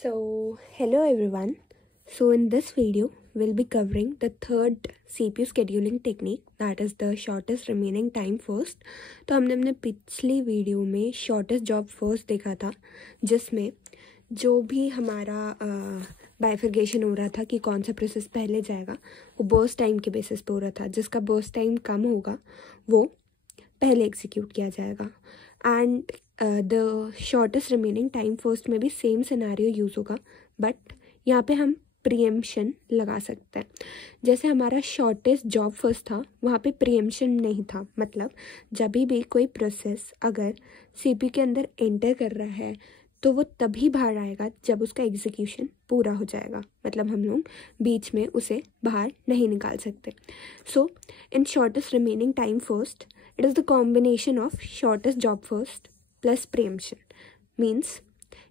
Hello everyone. So in this video, we'll be covering the third CPU scheduling technique, that is the shortest remaining time first. तो हमने अपने पिछली video में shortest job first देखा था, जिसमें जो भी हमारा बाइफर्गेशन हो रहा था कि कौन सा प्रोसेस पहले जाएगा, वो बर्स्ट टाइम के बेसिस पे हो रहा था. जिसका बर्स्ट टाइम कम होगा वो पहले एग्जीक्यूट किया जाएगा. And the shortest remaining time first में भी सेम सिनेरियो यूज़ होगा, बट यहाँ पे हम प्रीएम्पशन लगा सकते हैं. जैसे हमारा शॉर्टेस्ट जॉब फर्स्ट था, वहाँ पे प्रीएम्पशन नहीं था. मतलब जब भी कोई प्रोसेस अगर सीपीयू के अंदर एंटर कर रहा है तो वो तभी बाहर आएगा जब उसका एग्जीक्यूशन पूरा हो जाएगा. मतलब हम लोग बीच में उसे बाहर नहीं निकाल सकते. So in shortest remaining time first, it is the combination of shortest job first plus preemption. Means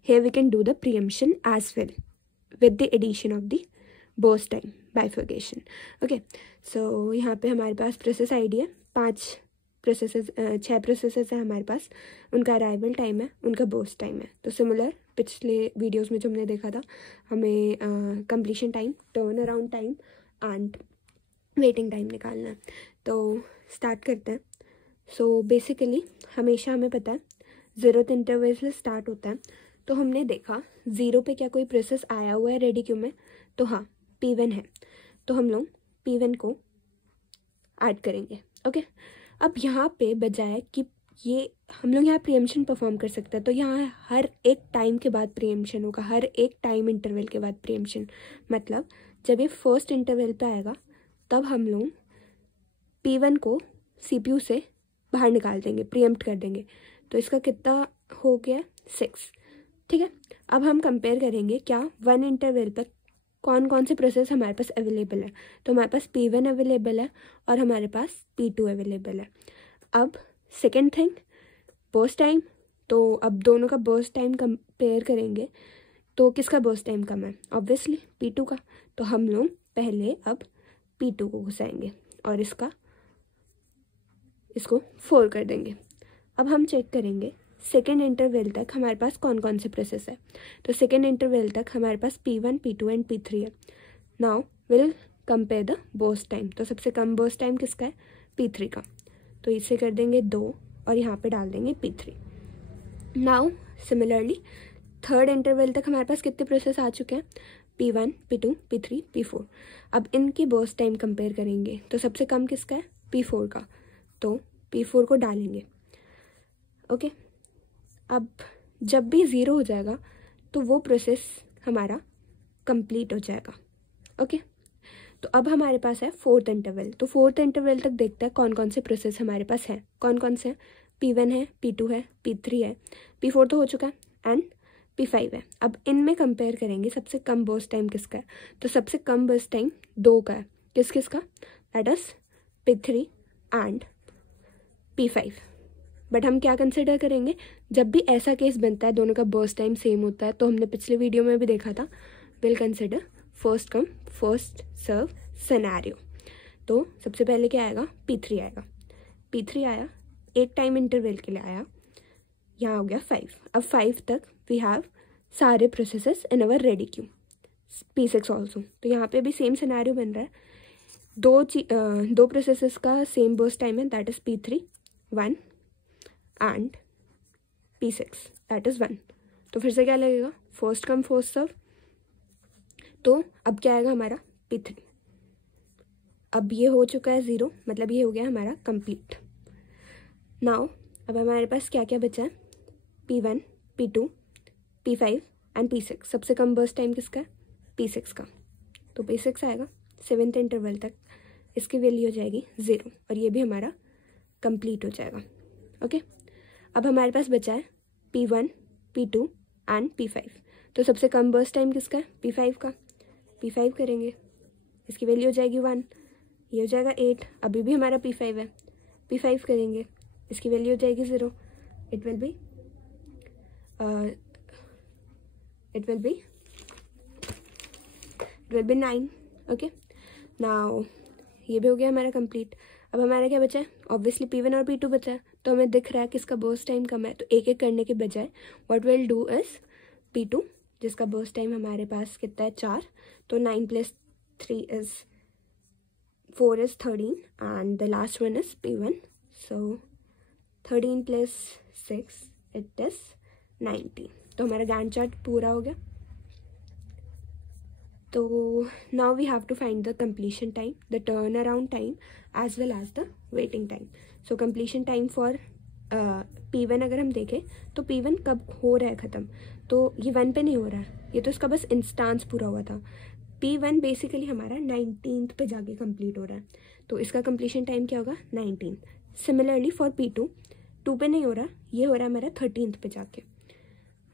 here we can do the preemption as well with the addition of the burst time bifurcation. Okay, so यहाँ पे हमारे पास process ID है, 6 processes है हमारे पास. उनका arrival time है, उनका burst time है. तो सिमिलर पिछले वीडियोस में जो हमने देखा था, हमें completion time, turn around time and waiting time निकालना है. तो स्टार्ट करते हैं. सो बेसिकली हमेशा हमें पता है 0th इंटरवल से स्टार्ट होता है. तो हमने देखा 0 पे क्या कोई प्रोसेस आया हुआ है रेडी क्यू में, तो हाँ P1 है. तो हम लोग P1 को ऐड करेंगे. ओके, अब यहाँ पे बजाय कि ये हम लोग यहाँ प्रीएम्पशन परफॉर्म कर सकते हैं, तो यहाँ हर एक टाइम के बाद प्रीएम्पशन होगा, हर एक टाइम इंटरवल के बाद प्रीएम्पशन. मतलब जब ये फर्स्ट इंटरवल पे आएगा तब हम लोग P1 को CPU से बाहर निकाल देंगे, प्रीएम्प्ट कर देंगे. तो इसका कितना हो गया, 6. ठीक है, अब हम कंपेयर करेंगे क्या 1 इंटरवल पर कौन कौन से प्रोसेस हमारे पास अवेलेबल है. तो हमारे पास P1 अवेलेबल है और हमारे पास P2 अवेलेबल है. अब सेकेंड थिंग, बर्स्ट टाइम. तो अब दोनों का बर्स्ट टाइम कंपेयर करेंगे तो किसका बर्स्ट टाइम कम है, ऑब्वियसली P2 का. तो हम लोग पहले अब P2 को घुसाएंगे और इसको 4 कर देंगे. अब हम चेक करेंगे सेकेंड इंटरवल तक हमारे पास कौन कौन से प्रोसेस है. तो सेकेंड इंटरवल तक हमारे पास P1, P2 एंड P3 है. Now will compare the burst time. तो सबसे कम बर्स्ट टाइम किसका है, P3 का. तो इसे कर देंगे 2 और यहाँ पे डाल देंगे P3. Now similarly third interval तक हमारे पास कितने प्रोसेस आ चुके हैं, P1, P2, P3, P4. अब इनके बर्स्ट टाइम कंपेयर करेंगे तो सबसे कम किसका है, P4 का. तो P4 को डालेंगे. ओके, अब जब भी 0 हो जाएगा तो वो प्रोसेस हमारा कंप्लीट हो जाएगा. ओके, तो अब हमारे पास है फोर्थ इंटरवल. तो फोर्थ इंटरवल तक देखते हैं कौन कौन से प्रोसेस हमारे पास हैं. कौन कौन से हैं, P1 है, P2 है, P3 है, P4 तो हो चुका है एंड P5 है. अब इनमें कंपेयर करेंगे सबसे कम बर्स्ट टाइम किसका है. तो सबसे कम बर्स्ट टाइम 2 का है. किस किसका, that is P3 and P5. But हम क्या कंसिडर करेंगे, जब भी ऐसा केस बनता है दोनों का बर्स्ट टाइम सेम होता है, तो हमने पिछले वीडियो में भी देखा था, will consider first come first serve scenario. तो सबसे पहले क्या आएगा, P3 आएगा. P3 आया, एक टाइम इंटरवल के लिए आया, यहाँ हो गया 5. अब 5 तक वी हैव सारे प्रोसेसेस इन अवर रेडी क्यू, P6 ऑल्सो. तो यहाँ पे भी सेम सिनेरियो बन रहा है. दो प्रोसेसेस का सेम बर्स्ट टाइम है, that is P3 1 and P6 that is 1. तो फिर से क्या लगेगा, फर्स्ट कम फर्स्ट सर्व. तो अब क्या आएगा हमारा P3. अब ये हो चुका है 0, मतलब ये हो गया हमारा कंप्लीट. नाउ अब हमारे पास क्या क्या बचा है, P1, P2, P5 and P6. सबसे कम बर्स्ट टाइम किसका है, P6 का. तो P6 आएगा 7th इंटरवल तक, इसकी वैल्यू हो जाएगी 0 और ये भी हमारा कंप्लीट हो जाएगा. ओके, अब हमारे पास बचा है P1, P2 एंड P5. तो सबसे कम बर्स्ट टाइम किसका है, P5 का. P5 करेंगे, इसकी वैल्यू हो जाएगी 1, ये हो जाएगा 8. अभी भी हमारा P5 है, P5 करेंगे, इसकी वैल्यू हो जाएगी 0. It will B 9. Okay, now ये भी हो गया हमारा कंप्लीट. अब हमारा क्या बचा है, ऑब्वियसली P1 और P2 बचा है. तो हमें दिख रहा है किसका बर्स्ट टाइम कम है. तो एक एक करने के बजाय what will do is P2 जिसका बर्स्ट टाइम हमारे पास कितना है 4, तो 9 + 3 is 4 is 13 and the last one is P1. So 13 + 6 it is 19. तो हमारा गैंट चार्ट पूरा हो गया. तो now we have to find the completion time, the turnaround time as well as the waiting time. So completion time for P1 अगर हम देखें तो P1 कब हो रहा है ख़त्म, तो ये 1 पे नहीं हो रहा है, ये तो इसका बस इंस्टांस पूरा हुआ था. P1 बेसिकली हमारा 19th पे जाके कंप्लीट हो रहा है, तो इसका कंप्लीशन टाइम क्या होगा 19. सिमिलरली फॉर P2, 2 पे नहीं हो रहा, ये हो रहा है हमारा 13th पे जाके.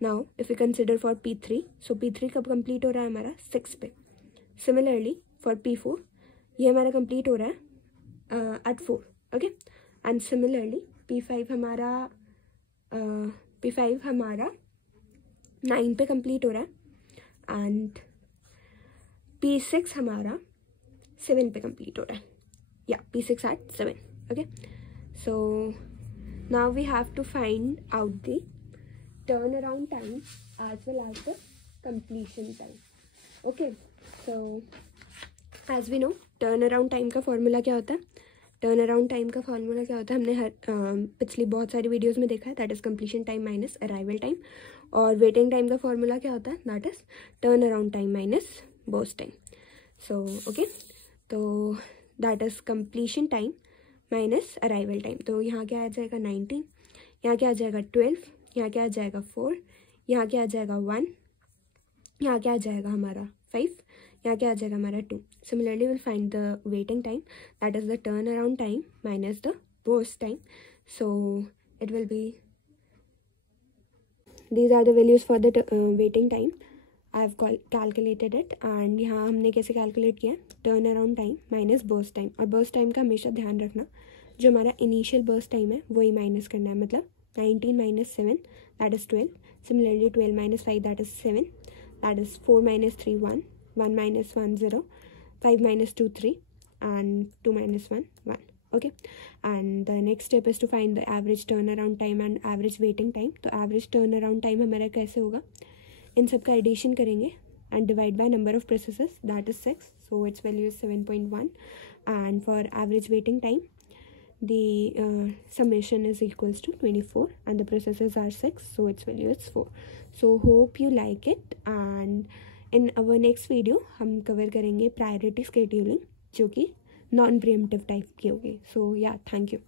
Now if you consider for P3, so P3 कब कंप्लीट हो रहा है हमारा 6 पे. सिमिलरली फॉर P4, ये हमारा कंप्लीट हो रहा है eight 4. Okay, and similarly P5 हमारा 9 पे कंप्लीट हो रहा है एंड P6 हमारा 7 पे कंप्लीट हो रहा है. या P6 at 7. Okay, so now we have to find out the turnaround time as well as the completion time. Okay, so as we know turnaround time का फॉर्मूला क्या होता है. टर्न टाइम का फॉर्मूला क्या होता है हमने पिछली बहुत सारी वीडियोस में देखा है, that is completion time minus arrival time. और वेटिंग टाइम का फॉर्मूला क्या होता है, that is turn around time minus burst time. So okay, तो that is completion time minus arrival time. तो यहाँ क्या आ जाएगा 19, यहाँ क्या आ जाएगा 12, यहाँ क्या आ जाएगा 4, यहाँ क्या आ जाएगा 1, यहाँ क्या आ जाएगा हमारा 5, यहाँ क्या आ जाएगा हमारा 2. Similarly will find the waiting time, that is the turn around time minus the burst time. So it will be, these are the values for the waiting time. I have calculated it. And यहाँ हमने कैसे calculate किया, turn around time minus burst time. और burst time का हमेशा ध्यान रखना, जो हमारा इनिशियल बर्स्ट टाइम है वही माइनस करना है. मतलब 19 - 7, that is 12. Similarly 12 - 5, that is 7. That is 4 - 3, 1. 1 - 1, 0. 5 - 2, 3. And 2 - 1, 1. Okay. And the next step is to find the average turnaround time and average waiting time. तो average turnaround time हमारा कैसे होगा, इन सब का एडिशन करेंगे and divide by number of processes, that is 6. So its value is 7.1. And for average waiting time, the summation is equals to 24 and the processes are 6, so its value is 4. So hope you like it, and in our next video हम cover करेंगे priority scheduling, जो कि non preemptive type की होगी. So yeah, thank you.